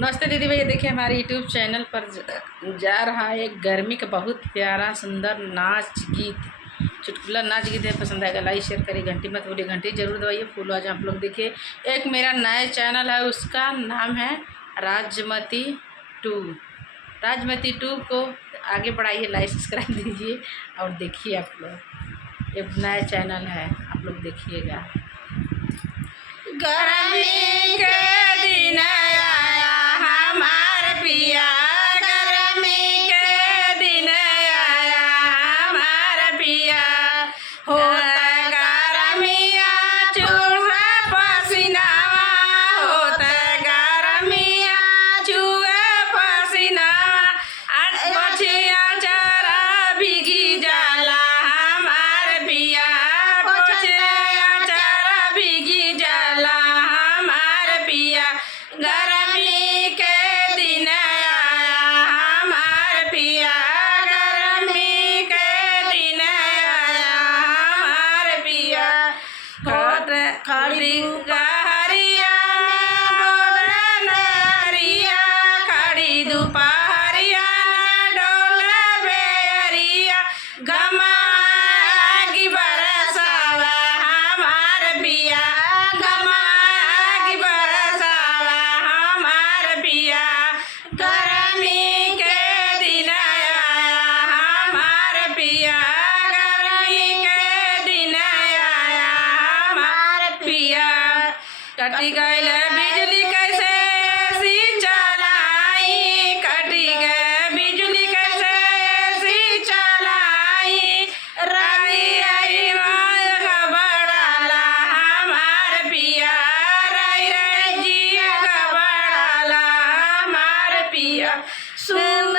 नमस्ते दीदी भैया, देखिए हमारे यूट्यूब चैनल पर जा रहा है एक गर्मी का बहुत प्यारा सुंदर नाच गीत, चुटकुला नाच गीत है। पसंद आएगा लाइक शेयर करिए, घंटी मत बोलिए, घंटी जरूर दबाइए। फूल आज आप लोग देखिए, एक मेरा नया चैनल है, उसका नाम है राजमती 2। राजमती 2 को आगे बढ़ाइए, लाइक सब्सक्राइब दीजिए और देखिए आप लोग। एक नया चैनल है, आप लोग देखिएगा। गर्मी के दिन आया हमार पिया, गर्मी के दिन आया हमार पिया, होता गरमिया चूहे पसीनावा, होता गरमिया चूहे पसीनावा, पछिया चारा भीगी जाला हमार पिया, पछिया चारा भीगी जाला हमार पिया, गर्मी के दिन आया हमार पिया, गर्मी के दिन आया हमार पिया, होत खड़ी गहरिया बोले नरिया, खड़ी दोपहरिया डोले बेरिया, गमागी बरसावा हमार पिया, गमागी बरसावा हमार पिया, गर्मी के दिन आया हमार पिया, गर्मी के दिन आया हमार पिया, कटी गईल बिजली कैसे सी चलाई, कटी गए बिजली कैसे सी चलाई, रही आई घबड़ाला हमार पिया, रही जी घबड़ाला हमार पिया, सुन